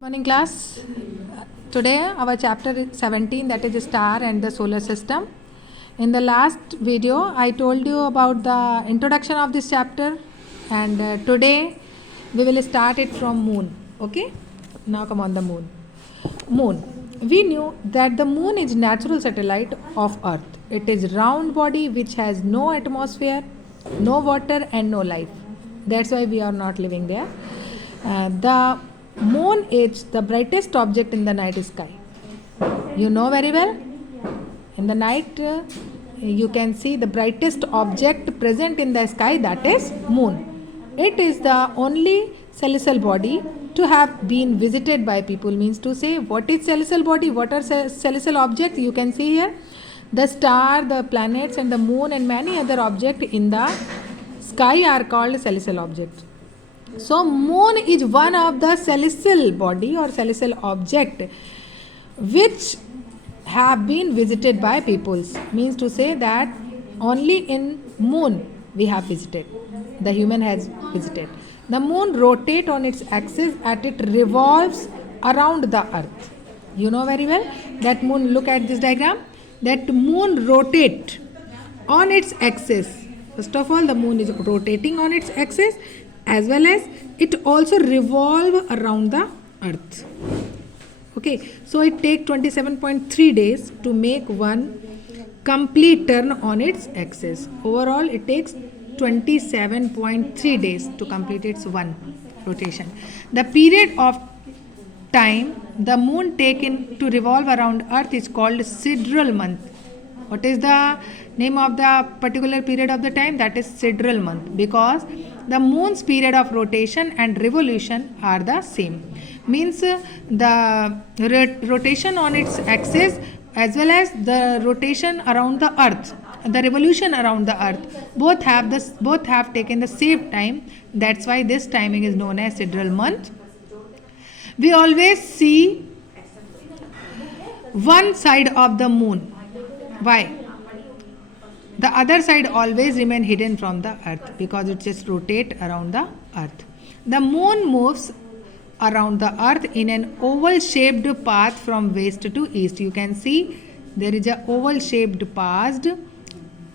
Morning class. Today our chapter is 17, that is star and the solar system. In the last video I told you about the introduction of this chapter, and today we will start it from moon. Okay, now come on the moon. Moon. We knew that the moon is natural satellite of earth. It is round body which has no atmosphere, no water and no life. That's why we are not living there. The moon is the brightest object in the night sky. You know very well. In the night, you can see the brightest object present in the sky, that is moon. It is the only celestial body to have been visited by people. Means to say, what is celestial body? What are celestial objects? You can see here the star, the planets, and the moon, and many other objects in the sky are called celestial objects. So moon is one of the celestial body or celestial object which have been visited by peoples. Means to say that only in moon we have visited, the human has visited. The moon rotate on its axis and it revolves around the earth. You know very well that moon. Look at this diagram. That moon rotate on its axis. First of all, the moon is rotating on its axis, as well as it also revolve around the earth. Okay, so it takes 27.3 days to make one complete turn on its axis. Overall, it takes 27.3 days to complete its one rotation. The period of time the moon taken to revolve around earth is called sidereal month. What is the name of the particular period of the time? That is sidereal month, because the moon's period of rotation and revolution are the same. Means the rotation on its axis as well as the rotation around the earth, the revolution around the earth, both have taken the same time. That's why this timing is known as sidereal month. We always see one side of the moon. Why? The other side always remain hidden from the earth because it just rotate around the earth. The moon moves around the earth in an oval shaped path from west to east. You can see there is a oval shaped path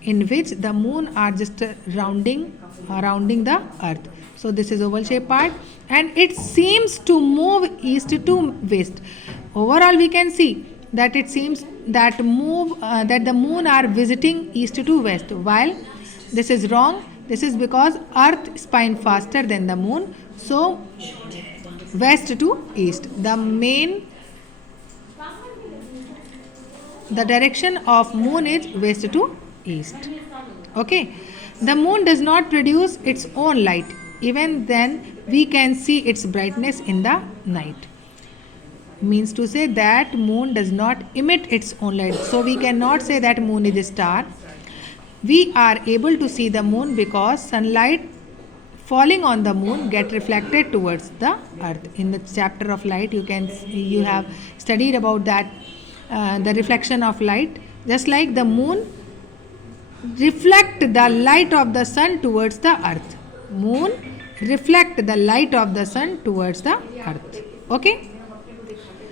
in which the moon are just surrounding the earth. So this is oval shaped part, and it seems to move east to west. Overall we can see that it seems that the moon are visiting east to west, while this is wrong. This is because earth spin faster than the moon, so west to east. The direction of moon is west to east. Okay, the moon does not produce its own light. Even then we can see its brightness in the night. Means to say that moon does not emit its own light, so we cannot say that moon is a star. We are able to see the moon because sunlight falling on the moon get reflected towards the earth. In the chapter of light you have studied about that, the reflection of light. Just like the moon reflect the light of the sun towards the earth, moon reflect the light of the sun towards the earth. Okay,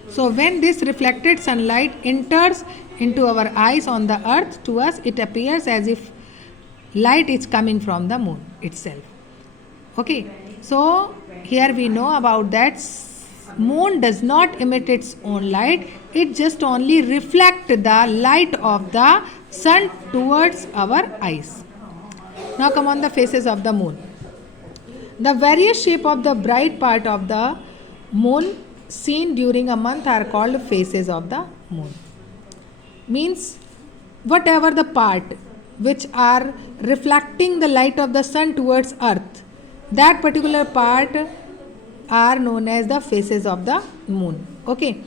so when this reflected sunlight enters into our eyes on the earth, to us it appears as if light is coming from the moon itself. Okay, so here we know about that moon does not emit its own light, it just only reflect the light of the sun towards our eyes. Now come on the phases of the moon. The various shape of the bright part of the moon seen during a month are called phases of the moon. Means whatever the part which are reflecting the light of the sun towards earth, that particular part are known as the phases of the moon. Okay,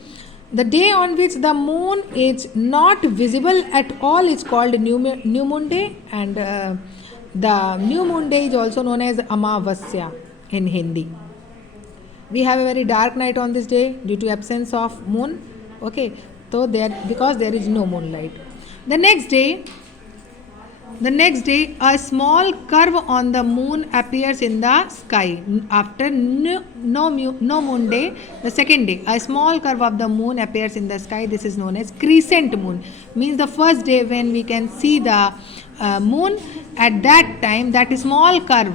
the day on which the moon is not visible at all is called new moon day, and the new moon day is also known as Amavasya in Hindi. We have a very dark night on this day due to absence of moon. Okay, so because there is no moonlight. The next day The next day, a small curve on the moon appears in the sky. After no moon day, the second day, a small curve of the moon appears in the sky. This is known as crescent moon. Means the first day when we can see the moon, at that time, that small curve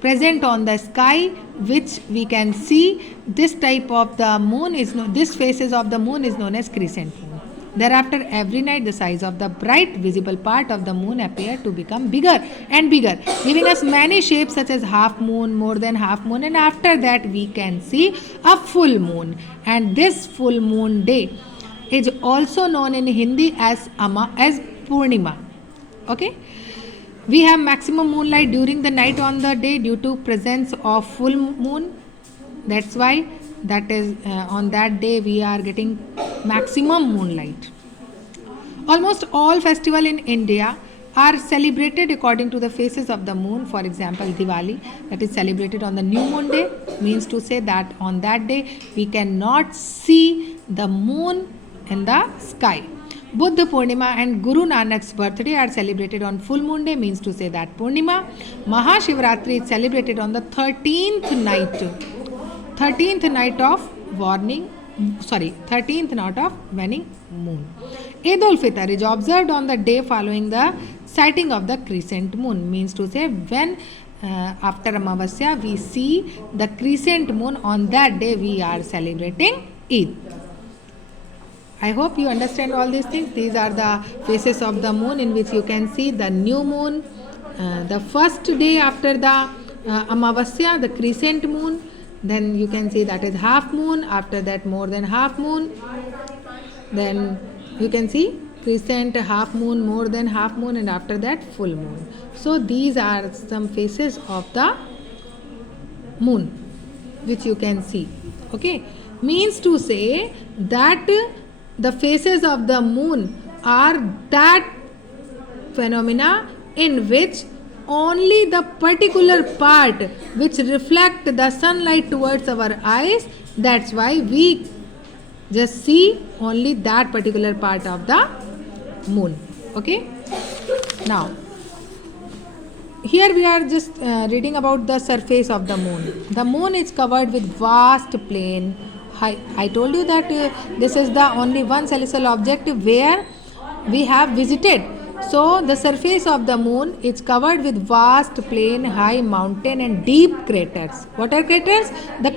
present on the sky, which we can see, this type of the moon is this phases of the moon is known as crescent moon. Thereafter, every night the size of the bright visible part of the moon appear to become bigger and bigger, giving us many shapes such as half moon, more than half moon, and after that we can see a full moon. And this full moon day is also known in Hindi as Purnima. Okay? We have maximum moonlight during the night on the day due to presence of full moon. That's why that is on that day we are getting maximum moonlight. Almost all festival in India are celebrated according to the phases of the moon. For example, Diwali, that is celebrated on the new moon day, means to say that on that day we cannot see the moon in the sky. Buddha Purnima and Guru Nanak's birthday are celebrated on full moon day, means to say that Purnima. Mahashivratri is celebrated on the 13th night of waning moon. Eid al-Fitr is observed on the day following the sighting of the crescent moon, means to say when after Amavasya we see the crescent moon, on that day we are celebrating Eid. I hope you understand all these things. These are the phases of the moon in which you can see the new moon, the first day after the Amavasya, the crescent moon. Then you can see that is half moon, after that more than half moon. Then you can see crescent, half moon, more than half moon, and after that full moon. So these are some phases of the moon which you can see. Okay, means to say that the phases of the moon are that phenomena in which only the particular part which reflect the sunlight towards our eyes, that's why we just see only that particular part of the moon. Okay, now here we are just reading about the surface of the moon. The moon is covered with vast plain. I told you that this is the only one celestial object where we have visited. So the surface of the moon is covered with vast plain, high mountain and deep craters. What are craters? The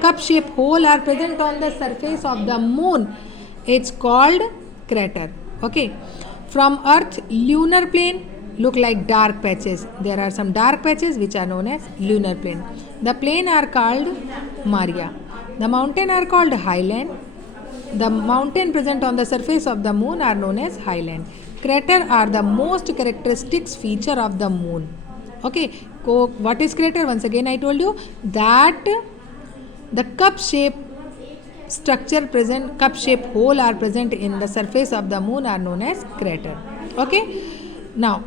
cup-shaped hole are present on the surface of the moon. It's called crater. Okay. From Earth, lunar plane look like dark patches. There are some dark patches which are known as lunar plane. The plain are called Maria. The mountain are called highland. The mountain present on the surface of the moon are known as highland. Crater are the most characteristic feature of the moon. Okay, what is crater? Once again I told you that the cup-shaped hole are present in the surface of the moon are known as crater. Okay, now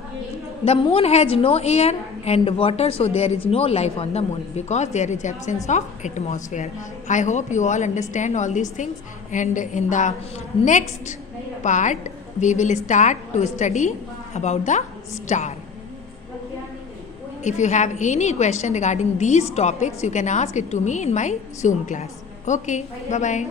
the moon has no air and water, so there is no life on the moon because there is absence of atmosphere. I hope you all understand all these things, and in the next part we will start to study about the star. If you have any question regarding these topics, you can ask it to me in my Zoom class. Okay, bye bye.